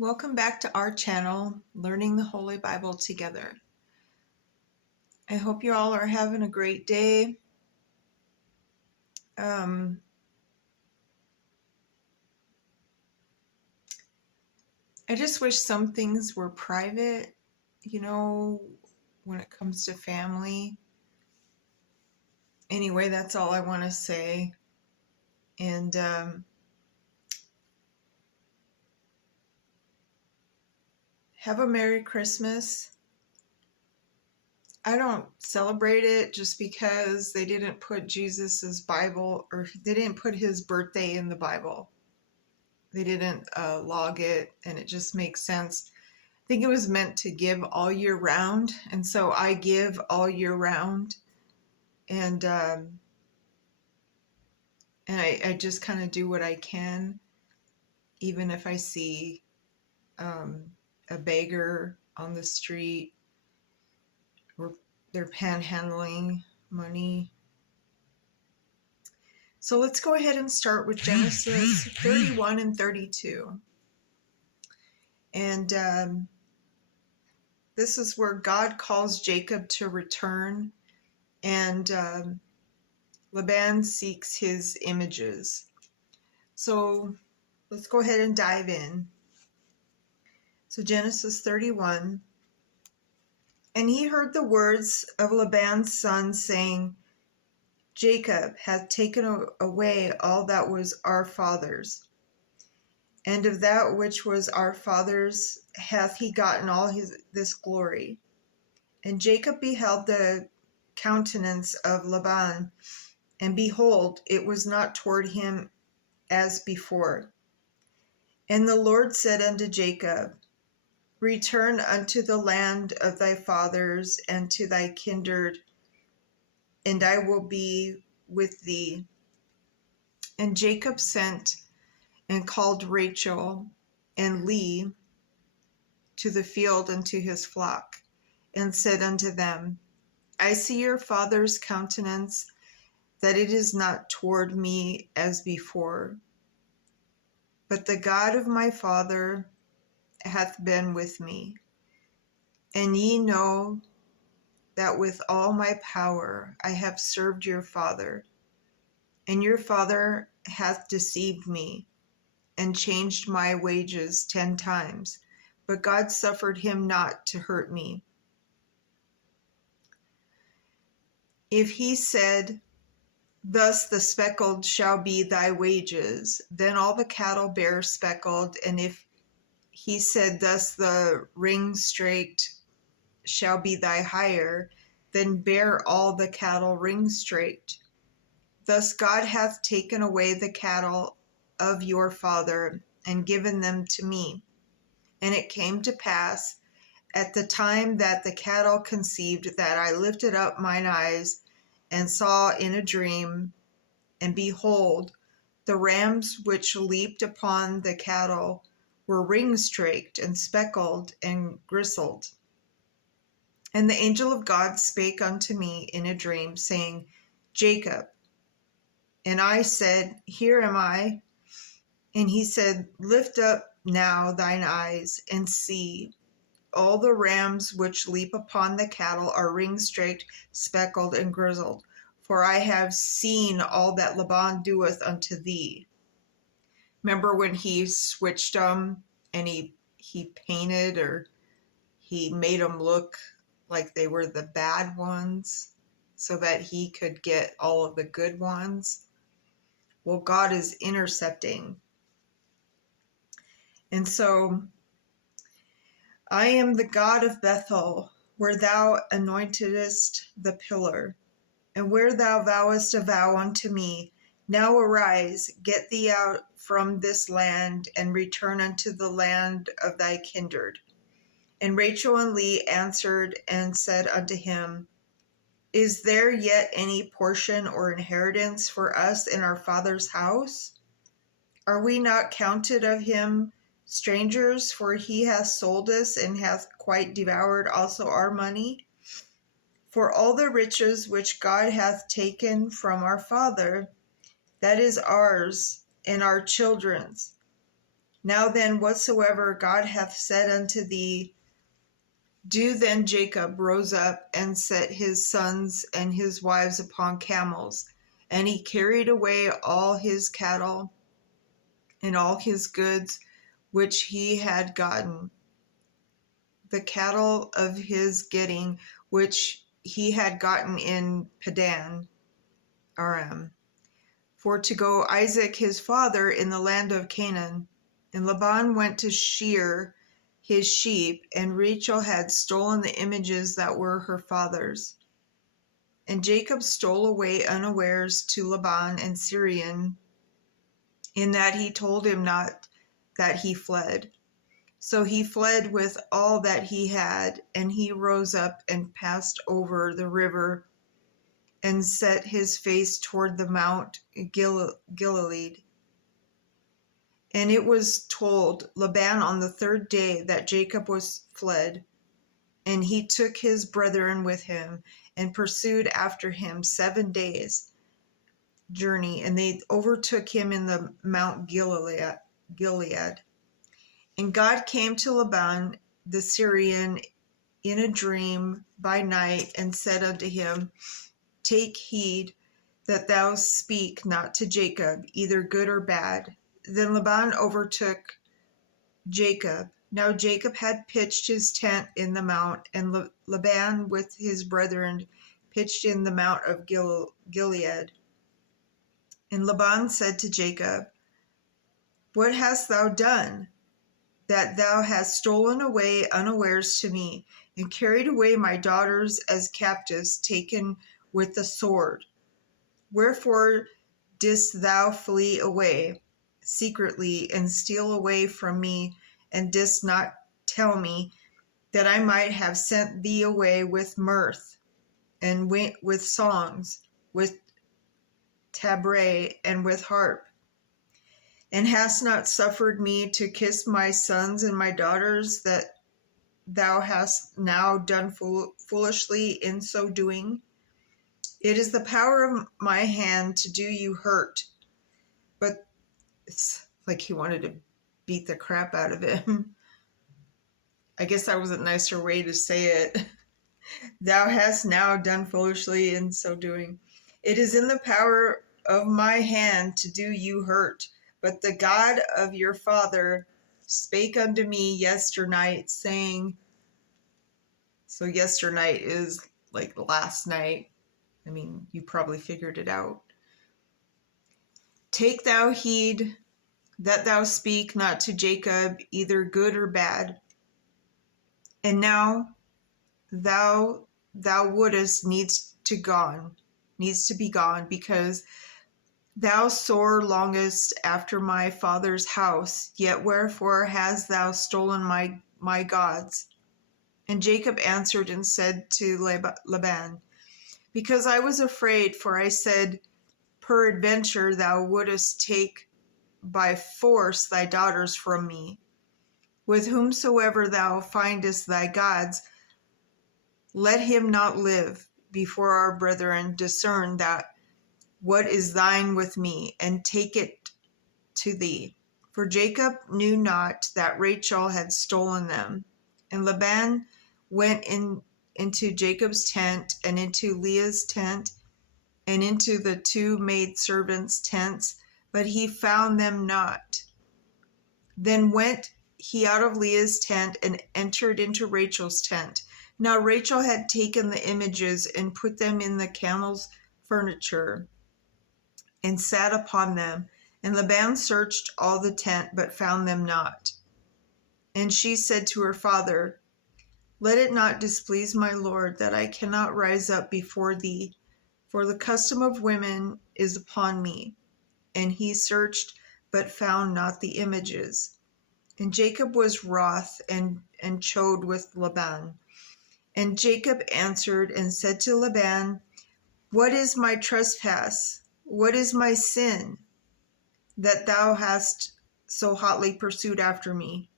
Welcome back to our channel, Learning the Holy Bible Together. I hope you all are having a great day. I just wish some things were private, when it comes to family. Anyway, that's all I want to say. And have a Merry Christmas. I don't celebrate it just because they didn't put Jesus's Bible, or they didn't put his birthday in the Bible. They didn't log it, and it just makes sense. I think it was meant to give all year round, and so I give all year round, and I just kind of do what I can, even if I see a beggar on the street or they're panhandling money. So let's go ahead and start with Genesis 31 and 32. And this is where God calls Jacob to return, and Laban seeks his images. So let's go ahead and dive in. So Genesis 31. And he heard the words of Laban's son saying, Jacob hath taken away all that was our father's, and of that which was our father's hath he gotten all this glory. And Jacob beheld the countenance of Laban, and behold, it was not toward him as before. And the Lord said unto Jacob, Return unto the land of thy fathers and to thy kindred, and I will be with thee. And Jacob sent and called Rachel and Leah to the field unto his flock, and said unto them, I see your father's countenance, that it is not toward me as before. But the God of my father hath been with me. And ye know that with all my power I have served your father. And your father hath deceived me, and changed my wages 10 times. But God suffered him not to hurt me. If he said, Thus the speckled shall be thy wages, then all the cattle bear speckled. And if he said, Thus the ring-straked shall be thy hire, then bear all the cattle ring-straked. Thus God hath taken away the cattle of your father, and given them to me. And it came to pass, at the time that the cattle conceived, that I lifted up mine eyes, and saw in a dream, and behold, the rams which leaped upon the cattle were ring-straked, and speckled, and grisled. And the angel of God spake unto me in a dream, saying, Jacob. And I said, Here am I. And he said, Lift up now thine eyes, and see, all the rams which leap upon the cattle are ring-straked, speckled, and grisled. For I have seen all that Laban doeth unto thee. Remember when he switched them, and he painted, or he made them look like they were the bad ones so that he could get all of the good ones? Well, God is intercepting. And so, I am the God of Bethel, where thou anointedest the pillar, and where thou vowest a vow unto me. Now arise, get thee out from this land, and return unto the land of thy kindred. And Rachel and Leah answered and said unto him, Is there yet any portion or inheritance for us in our father's house? Are we not counted of him strangers? For he hath sold us, and hath quite devoured also our money. For all the riches which God hath taken from our father, that is ours and our children's. Now then, whatsoever God hath said unto thee, do. Then Jacob rose up and set his sons and his wives upon camels, and he carried away all his cattle and all his goods which he had gotten, the cattle of his getting which he had gotten in Padan Aram, for to go Isaac his father in the land of Canaan. And Laban went to shear his sheep, and Rachel had stolen the images that were her father's. And Jacob stole away unawares to Laban and Syrian, in that he told him not that he fled. So he fled with all that he had, and he rose up and passed over the river and set his face toward the Mount Gilead. And it was told Laban on the third day that Jacob was fled, and he took his brethren with him and pursued after him 7 days' journey, and they overtook him in the Mount Gilead. And God came to Laban the Syrian in a dream by night, and said unto him, take heed that thou speak not to Jacob, either good or bad. Then Laban overtook Jacob. Now Jacob had pitched his tent in the mount, and Laban with his brethren pitched in the mount of Gilead. And Laban said to Jacob, what hast thou done, that thou hast stolen away unawares to me, and carried away my daughters as captives taken with the sword? Wherefore didst thou flee away secretly, and steal away from me, and didst not tell me, that I might have sent thee away with mirth, and with songs, with tabret, and with harp? And hast not suffered me to kiss my sons and my daughters, that thou hast now done foolishly in so doing? It is the power of my hand to do you hurt. But it's like he wanted to beat the crap out of him. I guess that was a nicer way to say it. Thou hast now done foolishly in so doing. It is in the power of my hand to do you hurt. But the God of your father spake unto me yesternight, saying, so yesternight is like last night. I mean, you probably figured it out. Take thou heed that thou speak not to Jacob, either good or bad. And now thou wouldest needs to be gone, because thou sore longest after my father's house. Yet wherefore hast thou stolen my gods? And Jacob answered and said to Laban, because I was afraid, for I said, peradventure thou wouldest take by force thy daughters from me. With whomsoever thou findest thy gods, let him not live before our brethren discern that what is thine with me, and take it to thee. For Jacob knew not that Rachel had stolen them. And Laban went into Jacob's tent, and into Leah's tent, and into the two maidservants' tents, but he found them not. Then went he out of Leah's tent and entered into Rachel's tent. Now Rachel had taken the images and put them in the camel's furniture, and sat upon them. And Laban searched all the tent, but found them not. And she said to her father, let it not displease my lord, that I cannot rise up before thee, for the custom of women is upon me. And he searched, but found not the images. And Jacob was wroth, and chode with Laban. And Jacob answered and said to Laban, what is my trespass? What is my sin, that thou hast so hotly pursued after me?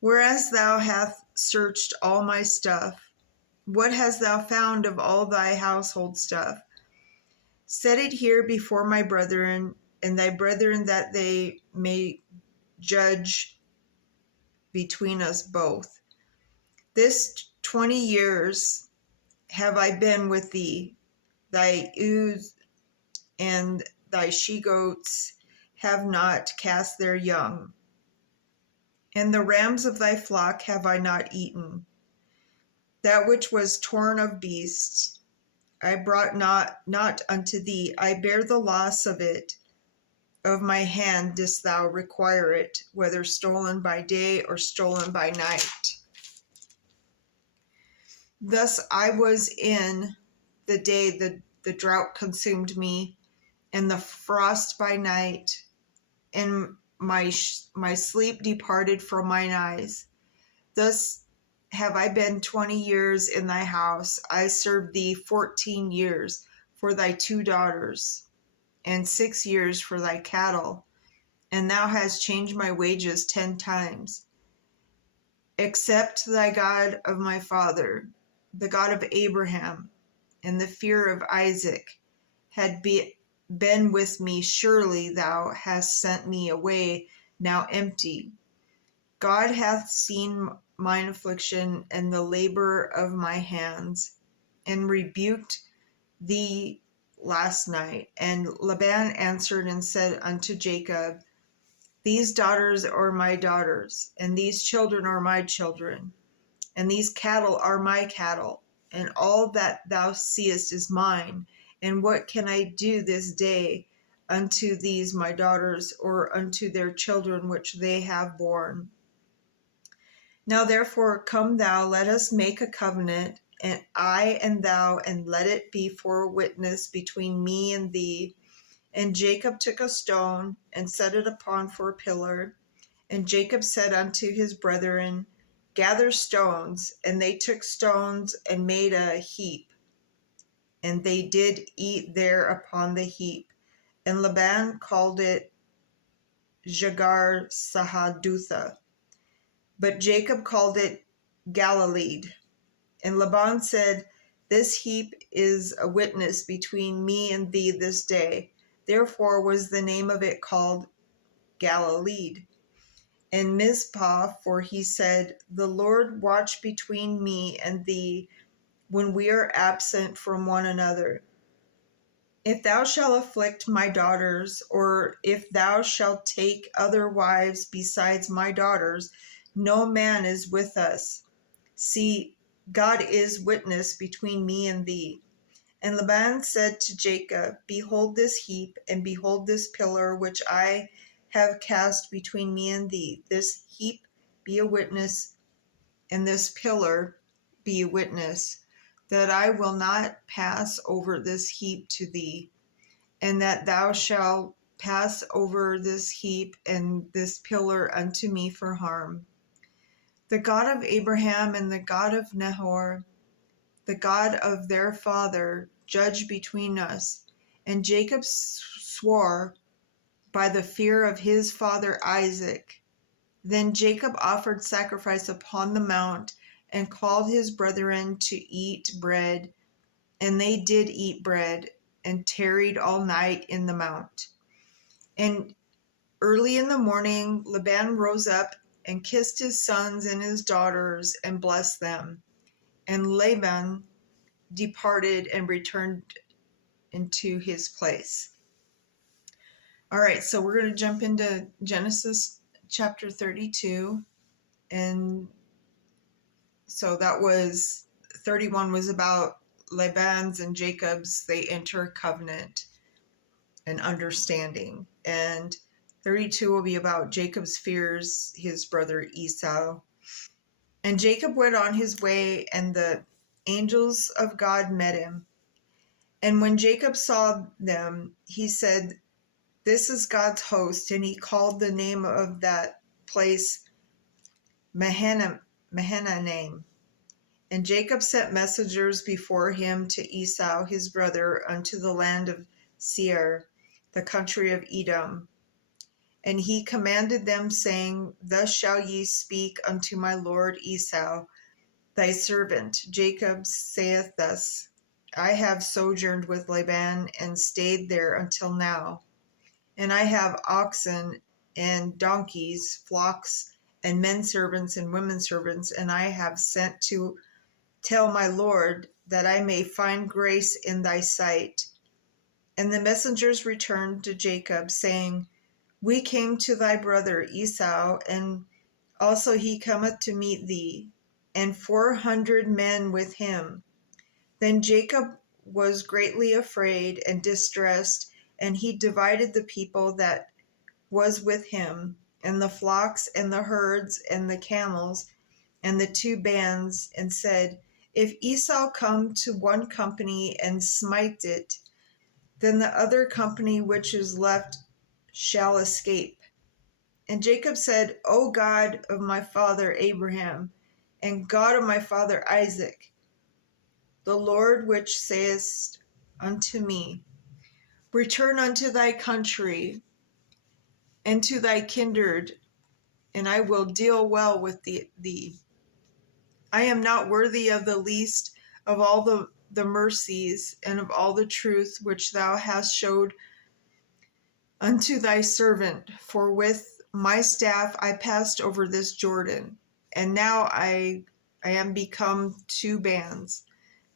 Whereas thou hast searched all my stuff, what hast thou found of all thy household stuff? Set it here before my brethren, and thy brethren, that they may judge between us both. This 20 years have I been with thee. Thy ewes and thy she-goats have not cast their young, and the rams of thy flock have I not eaten. That which was torn of beasts I brought not unto thee. I bear the loss of it. Of my hand didst thou require it, whether stolen by day or stolen by night. Thus I was in the day the drought consumed me, and the frost by night, and my sleep departed from mine eyes. Thus have I been 20 years in thy house. I served thee 14 years for thy 2 daughters, and 6 years for thy cattle, and thou hast changed my wages 10 times. Except thy God of my father, the God of Abraham, and the fear of Isaac had been with me, surely thou hast sent me away now empty. God hath seen mine affliction and the labor of my hands, and rebuked thee last night. And Laban answered and said unto Jacob, These daughters are my daughters, and these children are my children, and these cattle are my cattle, and all that thou seest is mine. And what can I do this day unto these my daughters, or unto their children which they have borne? Now therefore come thou, let us make a covenant, and I and thou, and let it be for a witness between me and thee. And Jacob took a stone, and set it upon for a pillar. And Jacob said unto his brethren, Gather stones. And they took stones, and made a heap. And they did eat there upon the heap. And Laban called it Jegar Sahadutha, but Jacob called it Galilee. And Laban said, This heap is a witness between me and thee this day. Therefore was the name of it called Galilee. And Mizpah, for he said, The Lord watch between me and thee when we are absent from one another. If thou shalt afflict my daughters, or if thou shalt take other wives besides my daughters, no man is with us. See, God is witness between me and thee. And Laban said to Jacob, Behold this heap, and behold this pillar which I have cast between me and thee. This heap be a witness, and this pillar be a witness, that I will not pass over this heap to thee, and that thou shalt pass over this heap and this pillar unto me for harm. The God of Abraham and the God of Nahor, the God of their father, judge between us. And Jacob swore by the fear of his father Isaac. Then Jacob offered sacrifice upon the mount, and called his brethren to eat bread. And they did eat bread, and tarried all night in the mount. And early in the morning Laban rose up and kissed his sons and his daughters, and blessed them. And Laban departed and returned into his place. All right, so we're going to jump into Genesis chapter 32. And so that was 31 was about Laban's and Jacob's, they enter a covenant and understanding. And 32 will be about Jacob's fears his brother Esau. And Jacob went on his way, and the angels of God met him. And when Jacob saw them, he said, This is God's host. And he called the name of that place Mahanaim. And Jacob sent messengers before him to Esau his brother unto the land of Seir, the country of Edom. And he commanded them, saying, Thus shall ye speak unto my lord Esau, thy servant. Jacob saith thus, I have sojourned with Laban, and stayed there until now. And I have oxen and donkeys, flocks, and men servants and women servants, and I have sent to tell my Lord that I may find grace in thy sight. And the messengers returned to Jacob, saying, We came to thy brother Esau, and also he cometh to meet thee, and 400 men with him. Then Jacob was greatly afraid and distressed, and he divided the people that was with him, and the flocks, and the herds, and the camels, and the 2 bands, and said, If Esau come to one company and smite it, then the other company which is left shall escape. And Jacob said, O God of my father Abraham, and God of my father Isaac, the Lord which sayest unto me, Return unto thy country and to thy kindred, and I will deal well with thee. I am not worthy of the least of all the mercies and of all the truth which thou hast showed unto thy servant, for with my staff I passed over this Jordan, and now I am become 2 bands.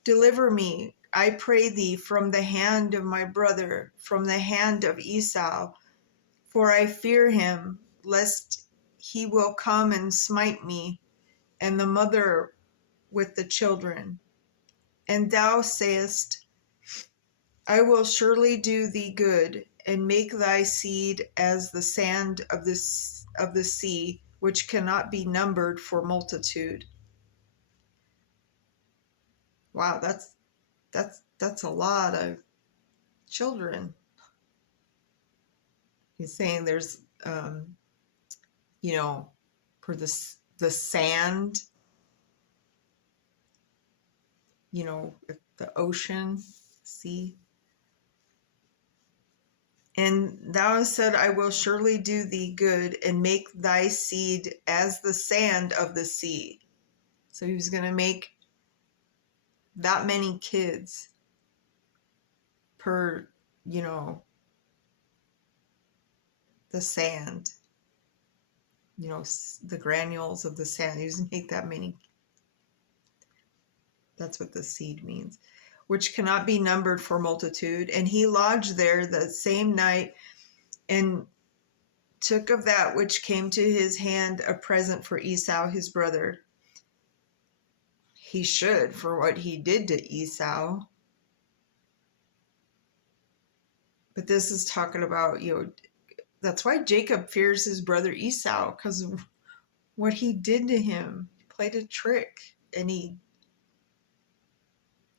Deliver me, I pray thee, from the hand of my brother, from the hand of Esau, for I fear him, lest he will come and smite me, and the mother with the children. And thou sayest, I will surely do thee good, and make thy seed as the sand of the sea, which cannot be numbered for multitude. Wow, that's a lot of children. He's saying there's, for the sand, the ocean, sea. And thou hast said, I will surely do thee good, and make thy seed as the sand of the sea. So he was going to make that many kids per, the sand, the granules of the sand. He was going to make that many. That's what the seed means, which cannot be numbered for multitude. And he lodged there the same night, and took of that which came to his hand a present for Esau his brother. He should, for what he did to Esau. But this is talking about, that's why Jacob fears his brother Esau, because of what he did to him. He played a trick, and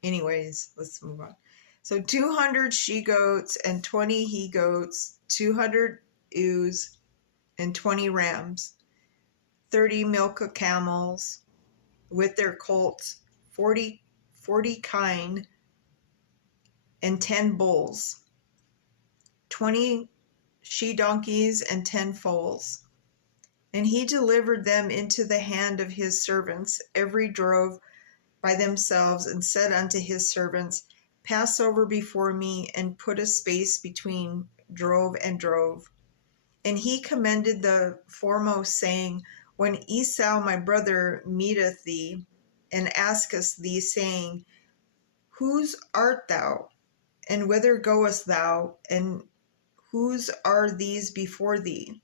anyways, let's move on. So 200 she-goats and 20 he-goats, 200 ewes and 20 rams, 30 milk camels with their colts, 40 kine, and 10 bulls, 20 she-donkeys and 10 foals. And he delivered them into the hand of his servants, every drove by themselves, and said unto his servants, Pass over before me, and put a space between drove and drove. And he commended the foremost, saying, When Esau my brother meeteth thee, and asketh thee, saying, Whose art thou? And whither goest thou? And whose are these before thee?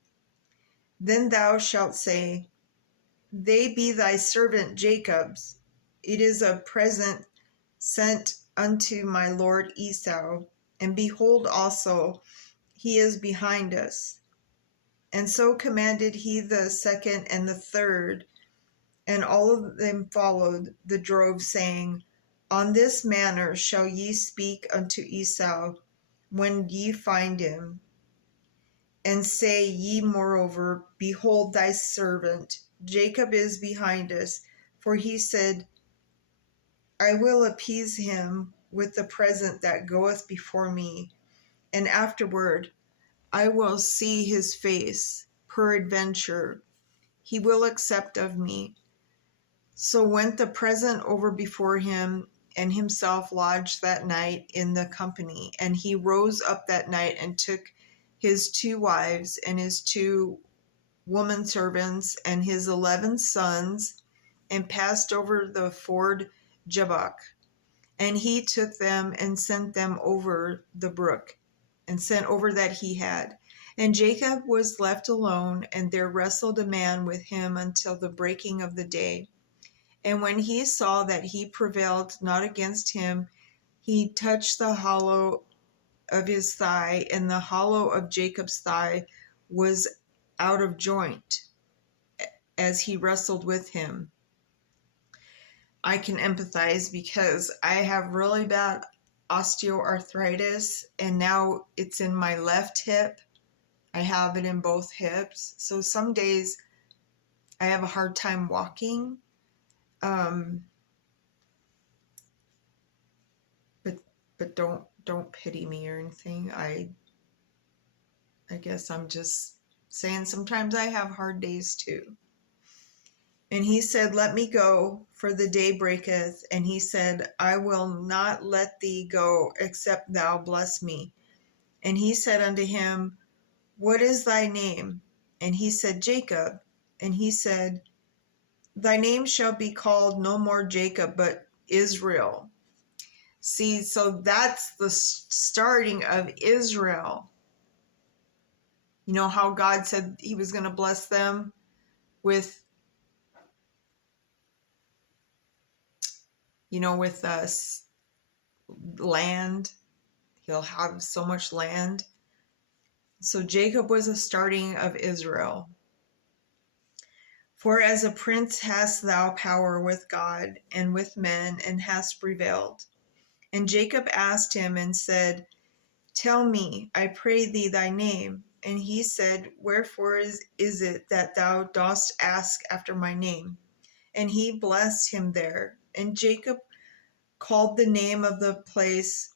Then thou shalt say, They be thy servant Jacob's. It is a present sent unto my lord Esau, and behold also, he is behind us. And so commanded he the second and the third, and all of them followed the drove, saying, On this manner shall ye speak unto Esau when ye find him. And say ye moreover, Behold thy servant, Jacob is behind us, for he said, I will appease him with the present that goeth before me, and afterward I will see his face, peradventure he will accept of me. So went the present over before him, and himself lodged that night in the company. And he rose up that night and took his 2 wives, and his 2 woman servants, and his 11 sons, and passed over the ford Jabbok. And he took them and sent them over the brook, and sent over that he had. And Jacob was left alone, and there wrestled a man with him until the breaking of the day. And when he saw that he prevailed not against him, he touched the hollow of his thigh, and the hollow of Jacob's thigh was out of joint as he wrestled with him. I can empathize because I have really bad osteoarthritis, and now it's in my left hip. I have it in both hips. So some days I have a hard time walking. But don't pity me or anything. I guess I'm just saying sometimes I have hard days too. And he said, Let me go, for the day breaketh. And he said, I will not let thee go, except thou bless me. And he said unto him, What is thy name? And he said, Jacob. And he said, Thy name shall be called no more Jacob, but Israel. See, so that's the starting of Israel. You know how God said he was going to bless them with, with land. He'll have so much land. So Jacob was a starting of Israel. For as a prince hast thou power with God and with men, and hast prevailed. And Jacob asked him and said, Tell me, I pray thee, thy name. And he said, Wherefore is it that thou dost ask after my name? And he blessed him there. And Jacob called the name of the place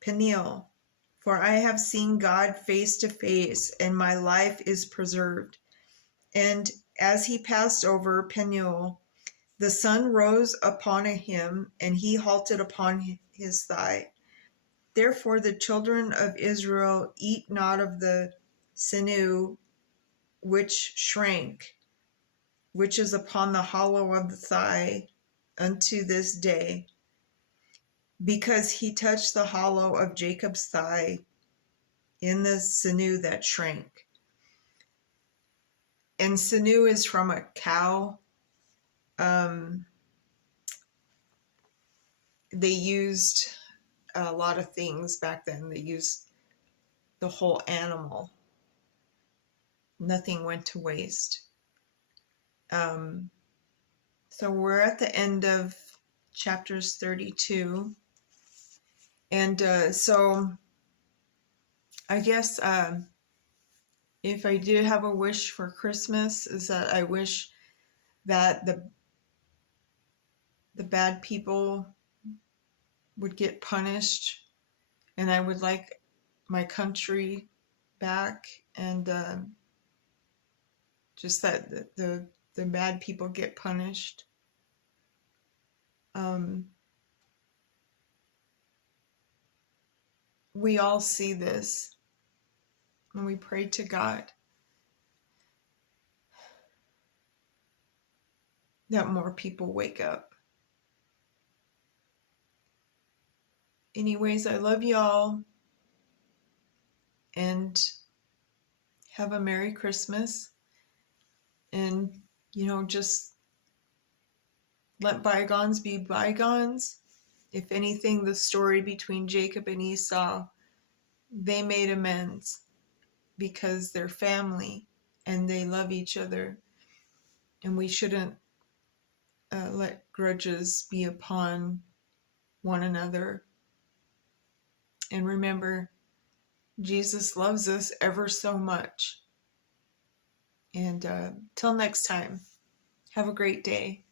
Peniel, for I have seen God face to face, and my life is preserved. And as he passed over Peniel, the sun rose upon him, and he halted upon his thigh. Therefore the children of Israel eat not of the sinew which shrank, which is upon the hollow of the thigh unto this day, because he touched the hollow of Jacob's thigh in the sinew that shrank. And sinew is from a cow. They used a lot of things back then. They used the whole animal. Nothing went to waste. So we're at the end of chapters 32. And so I guess if I did have a wish for Christmas, is that I wish that the bad people would get punished, and I would like my country back, and just that the bad people get punished. We all see this, and we pray to God that more people wake up. Anyways, I love y'all, and have a Merry Christmas, and just let bygones be bygones. If anything, the story between Jacob and Esau, they made amends because they're family and they love each other, and we shouldn't let grudges be upon one another. And remember, Jesus loves us ever so much. And till next time, have a great day.